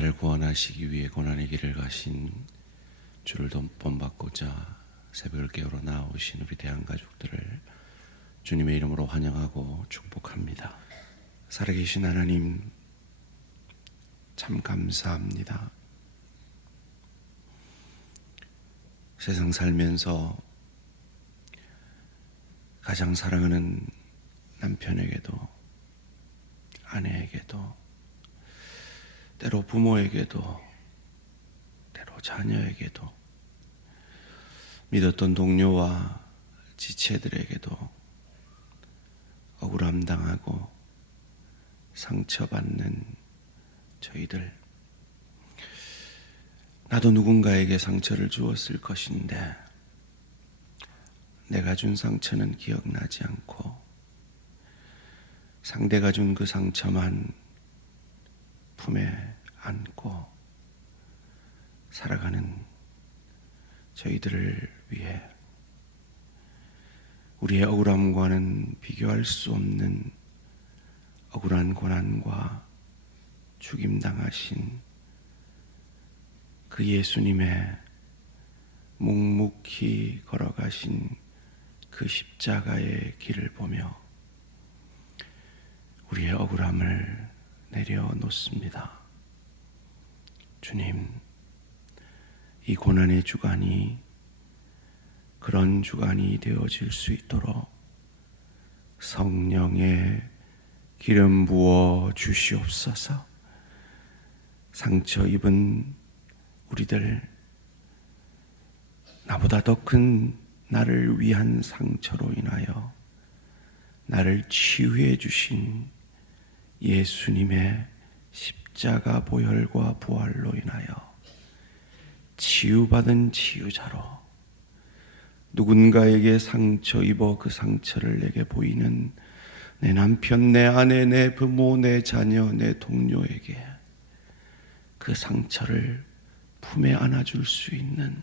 나를 구원하시기 위해 고난의 길을 가신 주를 본받고자 새벽을 깨우러 나오신 우리 대한가족들을 주님의 이름으로 환영하고 축복합니다. 살아계신 하나님, 참 감사합니다. 세상 살면서 가장 사랑하는 남편에게도, 아내에게도, 때로 부모에게도, 때로 자녀에게도, 믿었던 동료와 지체들에게도 억울함 당하고 상처받는 저희들, 나도 누군가에게 상처를 주었을 것인데 내가 준 상처는 기억나지 않고 상대가 준 그 상처만 품에 안고 살아가는 저희들을 위해 우리의 억울함과는 비교할 수 없는 억울한 고난과 죽임당하신 그 예수님의 묵묵히 걸어가신 그 십자가의 길을 보며 우리의 억울함을 내려놓습니다. 주님, 이 고난의 주간이 그런 주간이 되어질 수 있도록 성령의 기름 부어 주시옵소서. 상처 입은 우리들, 나보다 더 큰 나를 위한 상처로 인하여 나를 치유해 주신 예수님의 십자가 보혈과 부활로 인하여 치유받은 치유자로 누군가에게 상처 입어 그 상처를 내게 보이는 내 남편, 내 아내, 내 부모, 내 자녀, 내 동료에게 그 상처를 품에 안아줄 수 있는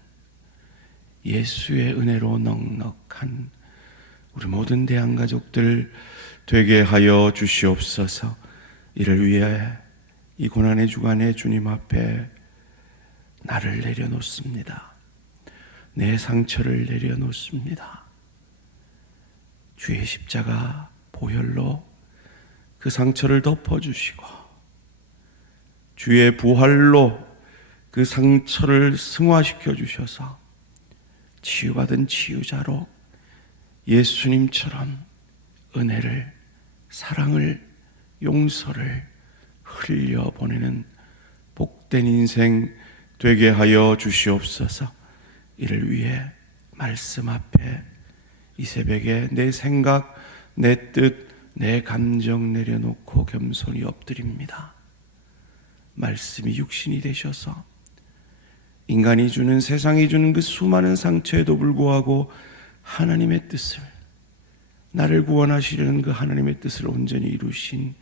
예수의 은혜로 넉넉한 우리 모든 대한가족들 되게 하여 주시옵소서. 이를 위해 이 고난의 주간에 주님 앞에 나를 내려놓습니다. 내 상처를 내려놓습니다. 주의 십자가 보혈로 그 상처를 덮어주시고 주의 부활로 그 상처를 승화시켜 주셔서 치유받은 치유자로 예수님처럼 은혜를, 사랑을, 용서를 흘려보내는 복된 인생 되게 하여 주시옵소서. 이를 위해 말씀 앞에 이 새벽에 내 생각, 내 뜻, 내 감정 내려놓고 겸손히 엎드립니다. 말씀이 육신이 되셔서 인간이 주는, 세상이 주는 그 수많은 상처에도 불구하고 하나님의 뜻을, 나를 구원하시려는 그 하나님의 뜻을 온전히 이루신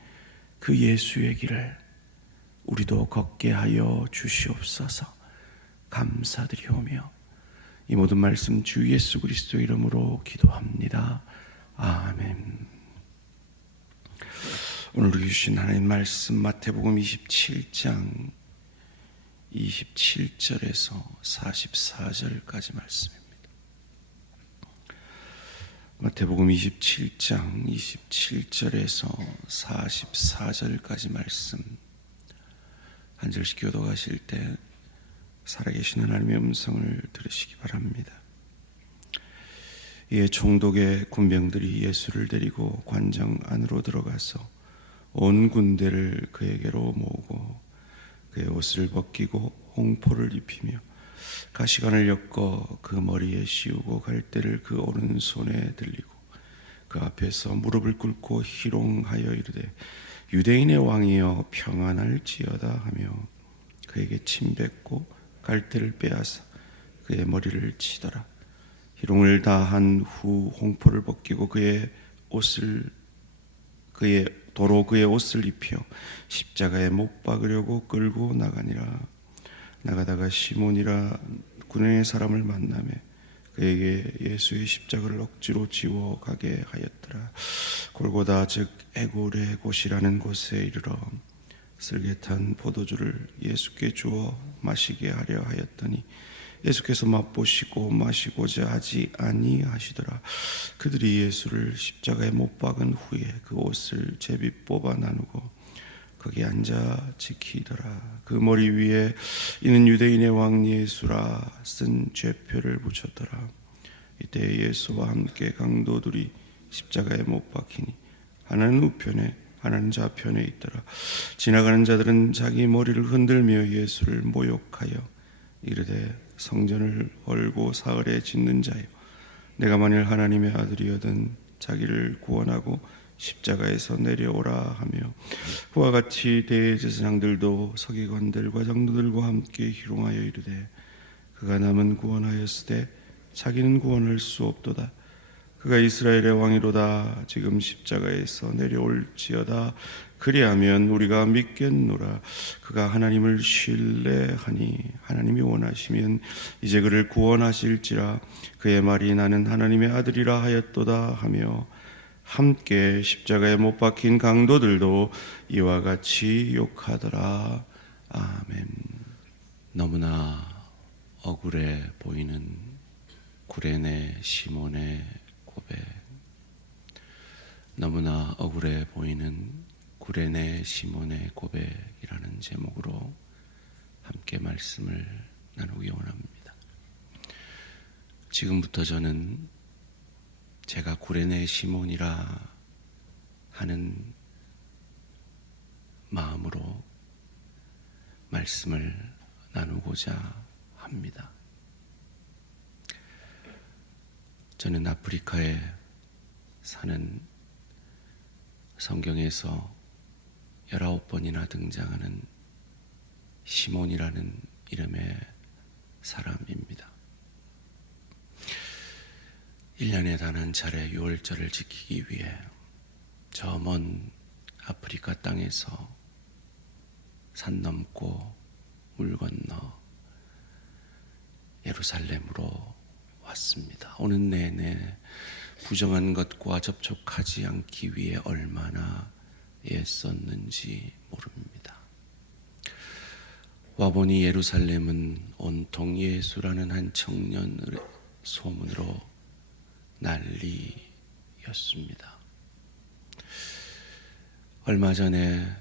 그 예수의 길을 우리도 걷게 하여 주시옵소서. 감사드리오며 이 모든 말씀 주 예수 그리스도 이름으로 기도합니다. 아멘. 오늘 우리 주신 하나님 말씀 마태복음 27장 27절에서 44절까지 말씀입니다. 마태복음 27장 27절에서 44절까지 말씀, 한 절씩 교도하실 때 살아계신 하나님의 음성을 들으시기 바랍니다. 이에 총독의 군병들이 예수를 데리고 관정 안으로 들어가서 온 군대를 그에게로 모으고 그의 옷을 벗기고 홍포를 입히며 가시관을 엮어 그 머리에 씌우고 갈대를 그 오른손에 들리고 그 앞에서 무릎을 꿇고 희롱하여 이르되 유대인의 왕이여 평안할지어다 하며 그에게 침뱉고 갈대를 빼앗아 그의 머리를 치더라. 희롱을 다 한 후 홍포를 벗기고 도로 그의 옷을 입혀 십자가에 못 박으려고 끌고 나가니라. 나가다가 시몬이라 군인의 사람을 만나매 그에게 예수의 십자가를 억지로 지워 가게 하였더라. 골고다 즉 에골의 곳이라는 곳에 이르러 슬개탄 포도주를 예수께 주어 마시게 하려 하였더니 예수께서 맛보시고 마시고자 하지 아니하시더라. 그들이 예수를 십자가에 못 박은 후에 그 옷을 제비 뽑아 나누고 거기 앉아 지키더라. 그 머리 위에 이는 유대인의 왕 예수라 쓴 죄표를 붙였더라. 이때 예수와 함께 강도들이 십자가에 못 박히니 하나는 우편에 하나는 좌편에 있더라. 지나가는 자들은 자기 머리를 흔들며 예수를 모욕하여 이르되 성전을 헐고 사흘에 짓는 자여, 내가 만일 하나님의 아들이거든 자기를 구원하고 십자가에서 내려오라 하며 그와 같이 대제사장들도 서기관들과 장로들과 함께 희롱하여 이르되 그가 남은 구원하였으되 자기는 구원할 수 없도다. 그가 이스라엘의 왕이로다. 지금 십자가에서 내려올지어다. 그리하면 우리가 믿겠노라. 그가 하나님을 신뢰하니 하나님이 원하시면 이제 그를 구원하실지라. 그의 말이 나는 하나님의 아들이라 하였도다 하며 함께 십자가에 못 박힌 강도들도 이와 같이 욕하더라. 아멘. 너무나 억울해 보이는 구레네 시몬의 고백. 너무나 억울해 보이는 구레네 시몬의 고백이라는 제목으로 함께 말씀을 나누기 원합니다. 지금부터 저는 제가 구레네 시몬이라 하는 마음으로 말씀을 나누고자 합니다. 저는 아프리카에 사는 성경에서 19번이나 등장하는 시몬이라는 이름의 사람입니다. 1년에 단 한 차례 유월절을 지키기 위해 저 먼 아프리카 땅에서 산 넘고 물 건너 예루살렘으로 왔습니다. 오는 내내 부정한 것과 접촉하지 않기 위해 얼마나 애썼는지 모릅니다. 와보니 예루살렘은 온통 예수라는 한 청년의 소문으로 난리였습니다. 얼마 전에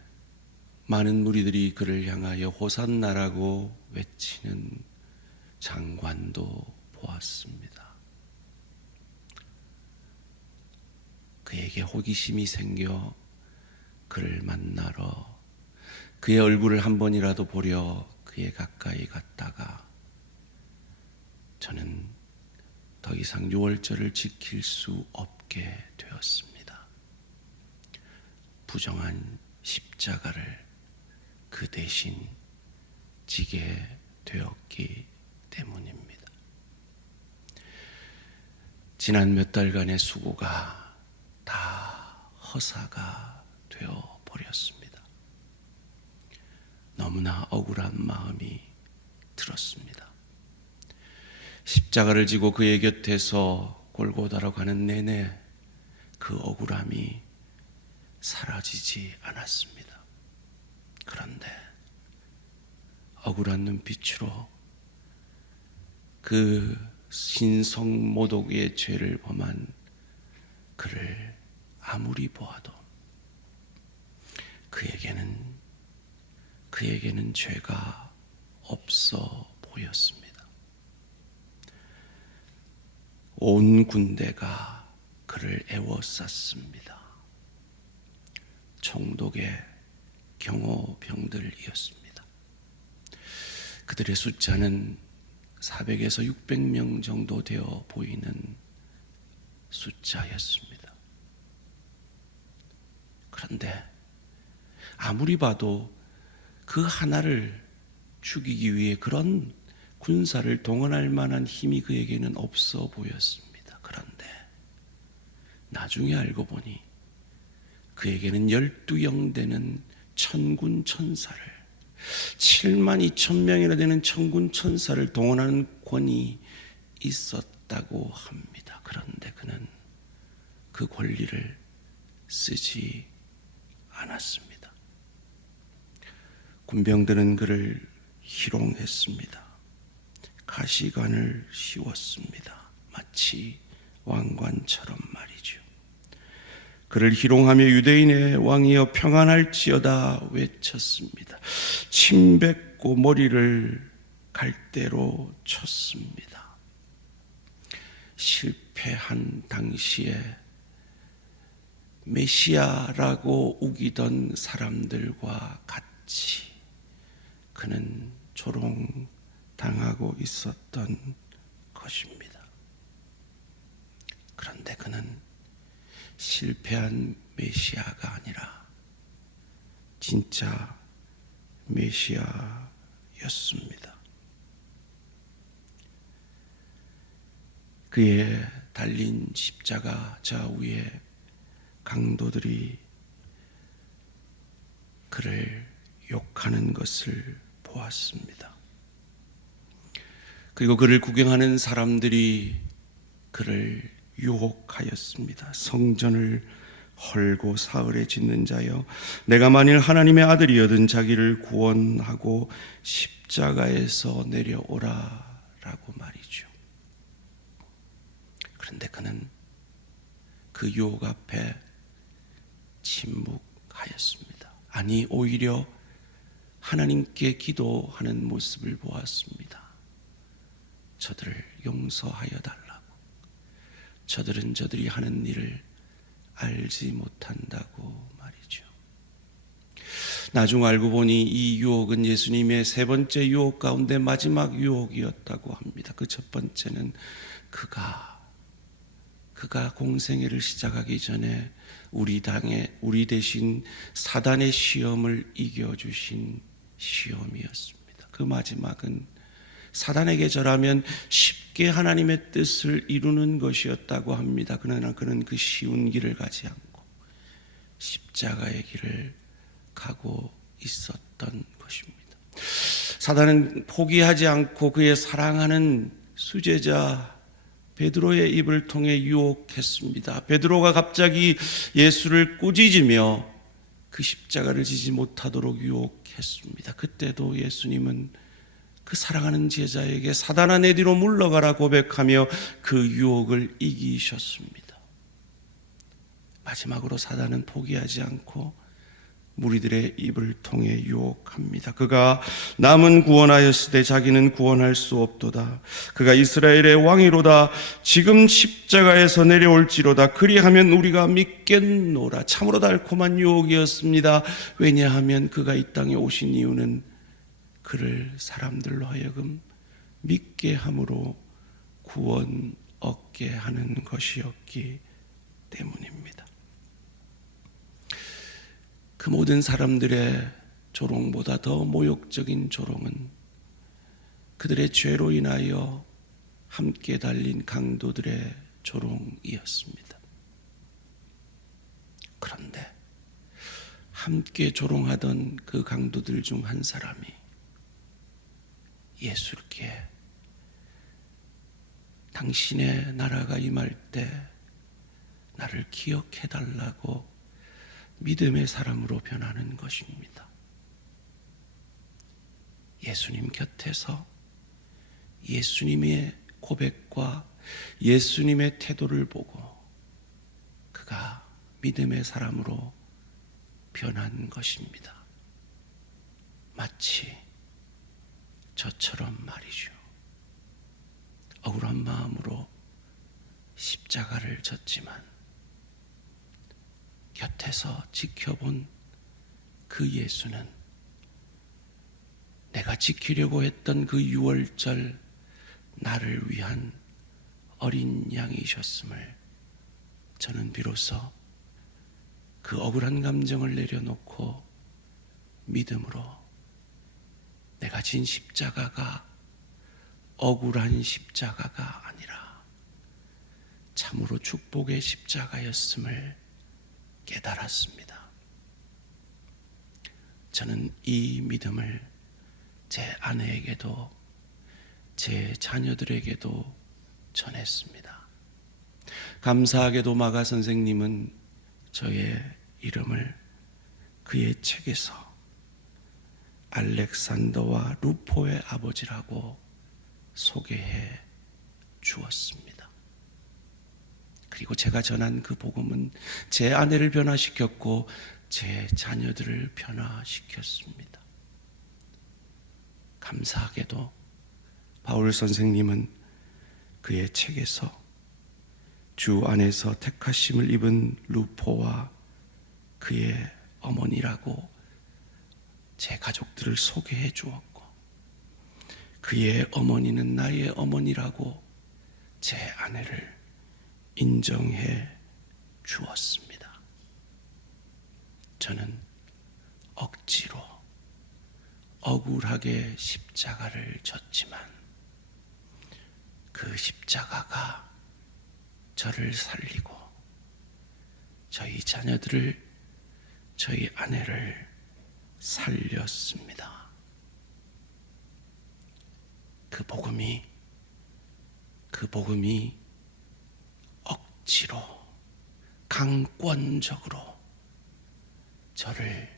많은 무리들이 그를 향하여 호산나라고 외치는 장관도 보았습니다. 그에게 호기심이 생겨 그를 만나러 그의 얼굴을 한 번이라도 보려 그에 가까이 갔다가 저는 더 이상 유월절을 지킬 수 없게 되었습니다. 부정한 십자가를 그 대신 지게 되었기 때문입니다. 지난 몇 달간의 수고가 다 허사가 되어 버렸습니다. 너무나 억울한 마음이 들었습니다. 십자가를 지고 그의 곁에서 골고다로 가는 내내 그 억울함이 사라지지 않았습니다. 그런데 억울한 눈빛으로 그 신성모독의 죄를 범한 그를 아무리 보아도 그에게는 죄가 없어 보였습니다. 온 군대가 그를 애워쌌습니다. 총독의 경호병들이었습니다. 그들의 숫자는 400에서 600명 정도 되어 보이는 숫자였습니다. 그런데 아무리 봐도 그 하나를 죽이기 위해 그런 군사를 동원할 만한 힘이 그에게는 없어 보였습니다. 그런데 나중에 알고 보니 그에게는 12영 되는 천군 천사를 72,000명이나 되는 천군 천사를 동원하는 권이 있었다고 합니다. 그런데 그는 그 권리를 쓰지 않았습니다. 군병들은 그를 희롱했습니다. 가시관을 씌웠습니다. 마치 왕관처럼 말이죠. 그를 희롱하며 유대인의 왕이여 평안할지어다 외쳤습니다. 침 뱉고 머리를 갈대로 쳤습니다. 실패한 당시에 메시아라고 우기던 사람들과 같이 그는 조롱당하고 있었던 것입니다. 그런데 그는 실패한 메시아가 아니라 진짜 메시아였습니다. 그의 달린 십자가 좌우에 강도들이 그를 욕하는 것을 보았습니다. 그리고 그를 구경하는 사람들이 그를 유혹하였습니다. 성전을 헐고 사흘에 짓는 자여, 내가 만일 하나님의 아들이여든 자기를 구원하고 십자가에서 내려오라 라고 말이죠. 그런데 그는 그 유혹 앞에 침묵하였습니다. 아니, 오히려 하나님께 기도하는 모습을 보았습니다. 저들을 용서하여 달라고. 저들은 저들이 하는 일을 알지 못한다고 말이죠. 나중 알고 보니 이 유혹은 예수님의 세 번째 유혹 가운데 마지막 유혹이었다고 합니다. 그 첫 번째는 그가 공생애를 시작하기 전에 우리 대신 사단의 시험을 이겨주신 시험이었습니다. 그 마지막은 사단에게 절하면 쉽게 하나님의 뜻을 이루는 것이었다고 합니다. 그러나 그는 그 쉬운 길을 가지 않고 십자가의 길을 가고 있었던 것입니다. 사단은 포기하지 않고 그의 사랑하는 수제자 베드로의 입을 통해 유혹했습니다. 베드로가 갑자기 예수를 꾸짖으며 그 십자가를 지지 못하도록 유혹했습니다. 그때도 예수님은 그 사랑하는 제자에게 사단아 내 뒤로 물러가라 고백하며 그 유혹을 이기셨습니다. 마지막으로 사단은 포기하지 않고 무리들의 입을 통해 유혹합니다. 그가 남은 구원하였으되 자기는 구원할 수 없도다. 그가 이스라엘의 왕이로다. 지금 십자가에서 내려올지로다. 그리하면 우리가 믿겠노라. 참으로 달콤한 유혹이었습니다. 왜냐하면 그가 이 땅에 오신 이유는 그를 사람들로 하여금 믿게 함으로 구원 얻게 하는 것이었기 때문입니다. 그 모든 사람들의 조롱보다 더 모욕적인 조롱은 그들의 죄로 인하여 함께 달린 강도들의 조롱이었습니다. 그런데 함께 조롱하던 그 강도들 중 한 사람이 예수께 당신의 나라가 임할 때 나를 기억해 달라고 믿음의 사람으로 변하는 것입니다. 예수님 곁에서 예수님의 고백과 예수님의 태도를 보고 그가 믿음의 사람으로 변한 것입니다. 마치 저처럼 말이죠. 억울한 마음으로 십자가를 졌지만 곁에서 지켜본 그 예수는 내가 지키려고 했던 그 유월절 나를 위한 어린 양이셨음을 저는 비로소 그 억울한 감정을 내려놓고 믿음으로 내가 진 십자가가 억울한 십자가가 아니라 참으로 축복의 십자가였음을 깨달았습니다. 저는 이 믿음을 제 아내에게도 제 자녀들에게도 전했습니다. 감사하게도 마가 선생님은 저의 이름을 그의 책에서 알렉산더와 루포의 아버지라고 소개해 주었습니다. 그리고 제가 전한 그 복음은 제 아내를 변화시켰고 제 자녀들을 변화시켰습니다. 감사하게도 바울 선생님은 그의 책에서 주 안에서 택하심을 입은 루포와 그의 어머니라고 제 가족들을 소개해 주었고, 그의 어머니는 나의 어머니라고 제 아내를 인정해 주었습니다. 저는 억지로 억울하게 십자가를 졌지만 그 십자가가 저를 살리고 저희 자녀들을, 저희 아내를 살렸습니다. 그 복음이 억지로 강권적으로 저를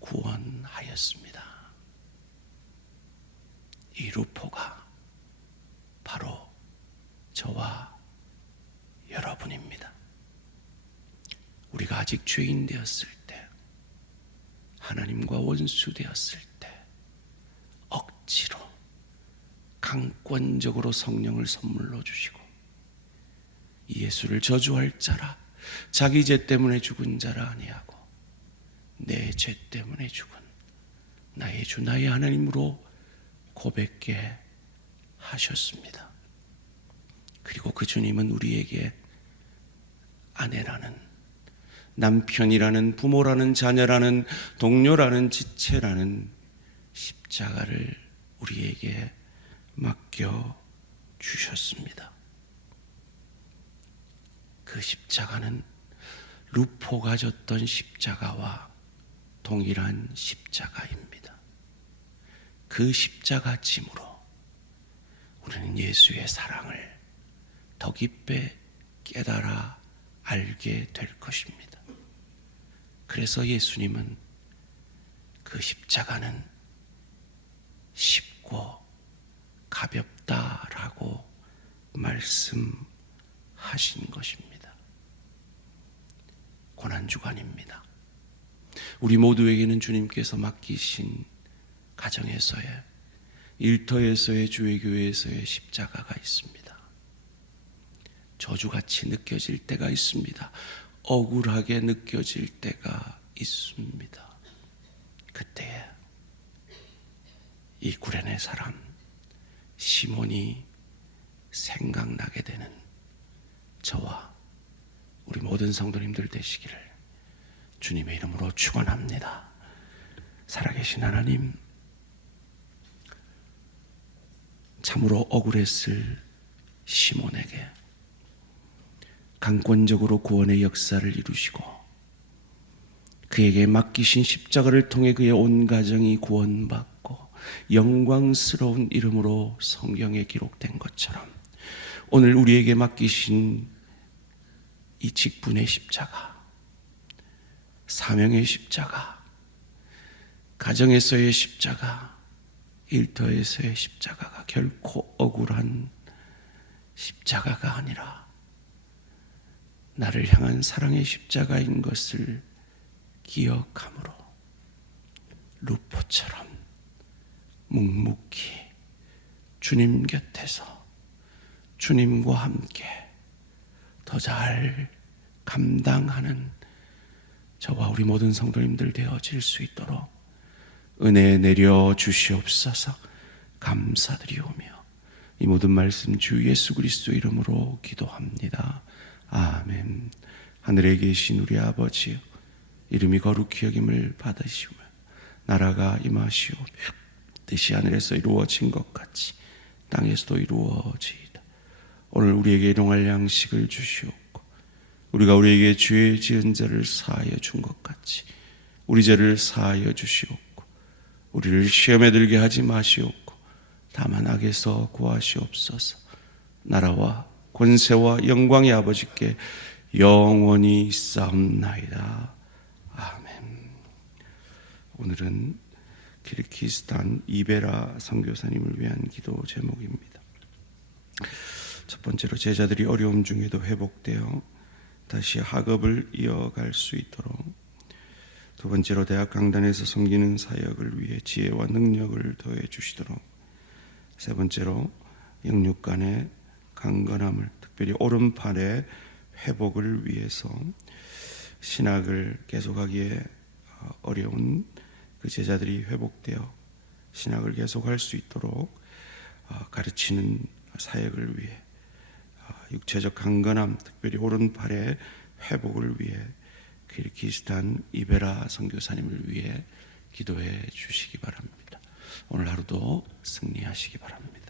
구원하였습니다. 이 루포가 바로 저와 여러분입니다. 우리가 아직 죄인 되었을 때, 하나님과 원수 되었을 때 억지로 강권적으로 성령을 선물로 주시고 예수를 저주할 자라, 자기 죄 때문에 죽은 자라 아니하고 내 죄 때문에 죽은 나의 주 나의 하나님으로 고백게 하셨습니다. 그리고 그 주님은 우리에게 아내라는, 남편이라는, 부모라는, 자녀라는, 동료라는, 지체라는 십자가를 우리에게 맡겨 주셨습니다. 그 십자가는 루포가 졌던 십자가와 동일한 십자가입니다. 그 십자가 짐으로 우리는 예수의 사랑을 더 깊이 깨달아 알게 될 것입니다. 그래서 예수님은 그 십자가는 쉽고 가볍다라고 말씀하신 것입니다. 고난주간입니다. 우리 모두에게는 주님께서 맡기신 가정에서의, 일터에서의, 주의교회에서의 십자가가 있습니다. 저주같이 느껴질 때가 있습니다. 억울하게 느껴질 때가 있습니다. 그때에 이 구레네 사람 시몬이 생각나게 되는 저와 우리 모든 성도님들 되시기를 주님의 이름으로 축원합니다. 살아계신 하나님, 참으로 억울했을 시몬에게 강권적으로 구원의 역사를 이루시고 그에게 맡기신 십자가를 통해 그의 온 가정이 구원받고 영광스러운 이름으로 성경에 기록된 것처럼 오늘 우리에게 맡기신 이 직분의 십자가, 사명의 십자가, 가정에서의 십자가, 일터에서의 십자가가 결코 억울한 십자가가 아니라 나를 향한 사랑의 십자가인 것을 기억함으로 루포처럼 묵묵히 주님 곁에서 주님과 함께 더 잘 감당하는 저와 우리 모든 성도님들 되어질 수 있도록 은혜 내려 주시옵소서. 감사드리오며 이 모든 말씀 주 예수 그리스도 이름으로 기도합니다. 아멘. 하늘에 계신 우리 아버지여, 이름이 거룩히 여김을 받으시오며 나라가 임하시오며 뜻이 하늘에서 이루어진 것 같이 땅에서도 이루어지이다. 오늘 우리에게 일용할 양식을 주시옵고 우리가 우리에게 죄 지은 자를 사하여 준 것 같이 우리 죄를 사하여 주시옵고 우리를 시험에 들게 하지 마시옵고 다만 악에서 구하시옵소서. 나라와 권세와 영광의 아버지께 영원히 있사옵나이다. 아멘. 오늘은 키르기스탄 이베라 선교사님을 위한 기도 제목입니다. 첫 번째로 제자들이 어려움 중에도 회복되어 다시 학업을 이어갈 수 있도록, 두 번째로 대학 강단에서 섬기는 사역을 위해 지혜와 능력을 더해 주시도록, 세 번째로 영육 간의 강건함을, 특별히 오른팔의 회복을 위해서 신학을 계속하기에 어려운 그 제자들이 회복되어 신학을 계속할 수 있도록 가르치는 사역을 위해, 육체적 강건함, 특별히 오른팔의 회복을 위해 키르기스탄 이베라 선교사님을 위해 기도해 주시기 바랍니다. 오늘 하루도 승리하시기 바랍니다.